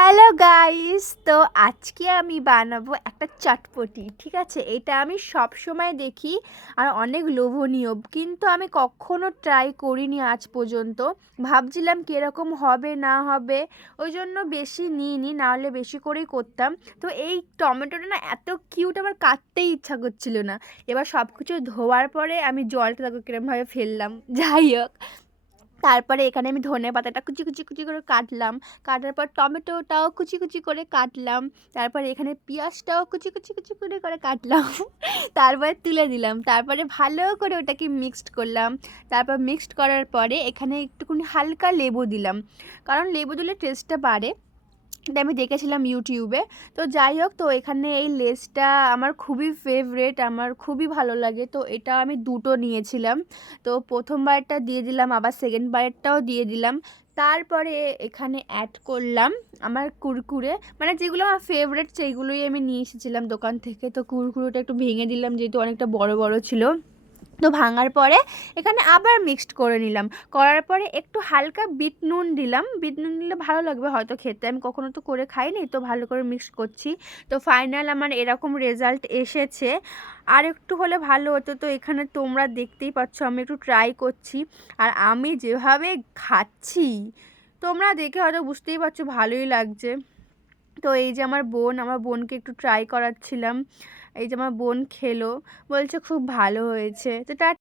Hello guys, তো আজকে আমি বানাবো একটা চটপটি। ঠিক আছে, এটা আমি সব সময় দেখি আর অনেক লোভনীয়, কিন্তু আমি কখনো ট্রাই করিনি আজ পর্যন্ত। ভাবছিলাম কীরকম হবে না হবে, ওই জন্য বেশি নিইনি, নাহলে বেশি করেই করতাম। তো এই টমেটোটা না এত কিউট, আমার কাটতেই ইচ্ছা করছিল না। এবার সব কিছু ধোয়ার পরে আমি জলটা তাকে কিরমভাবে ফেললাম, যাই হোক। তারপরে এখানে আমি ধনে পাতাটা কুচি কুচি কুচি করে কাটলাম, কাটার পর টমেটোটাও কুচি কুচি করে কাটলাম, তারপরে এখানে পেঁয়াজটাও কুচি কুচি কুচি করে করে কাটলাম। তারপরে তুলে দিলাম, তারপরে ভালো করে ওটাকে মিক্সড করলাম। তারপর মিক্সড করার পরে এখানে একটুখানি হালকা লেবু দিলাম, কারণ লেবু দিলে টেস্টটা বাড়ে। এটা আমি দেখেছিলাম ইউটিউবে। তো যাই হোক, তো এখানে এই লেসটা আমার খুবই ফেভারেট, আমার খুবই ভালো লাগে। তো এটা আমি দুটো নিয়েছিলাম। তো প্রথমবারটা দিয়ে দিলাম, আবার সেকেন্ড বারটাও দিয়ে দিলাম। তারপরে এখানে অ্যাড করলাম আমার কুরকুরে, মানে যেগুলো আমার ফেভারেট সেইগুলোই আমি নিয়ে এসেছিলাম দোকান থেকে। তো কুরকুরেটা একটু ভেঙে দিলাম, যেহেতু অনেকটা বড় বড় ছিল। তো ভাঙার পরে এখানে আবার মিক্সড করে নিলাম, করার পরে একটু হালকা বিট নুন দিলাম। বিট নুন দিলে ভালো লাগবে হয়তো খেতে, আমি কখনো তো করে খাইনি, তো ভালো করে মিক্স করছি। তো ফাইনাল আমার এরকম রেজাল্ট এসেছে। আর একটু হলে ভালো হতো। তো এখানে তোমরা দেখতেই পাচ্ছ আমি একটু ট্রাই করছি, আর আমি যেভাবে খাচ্ছি তোমরা দেখে হয়তো বুঝতেই পারছো ভালোই লাগছে। তো এই যে আমার বোনকে একটু ট্রাই করাচ্ছিলাম, এই যে আমার বোন খেলো, বলছে খুব ভালো হয়েছে। তো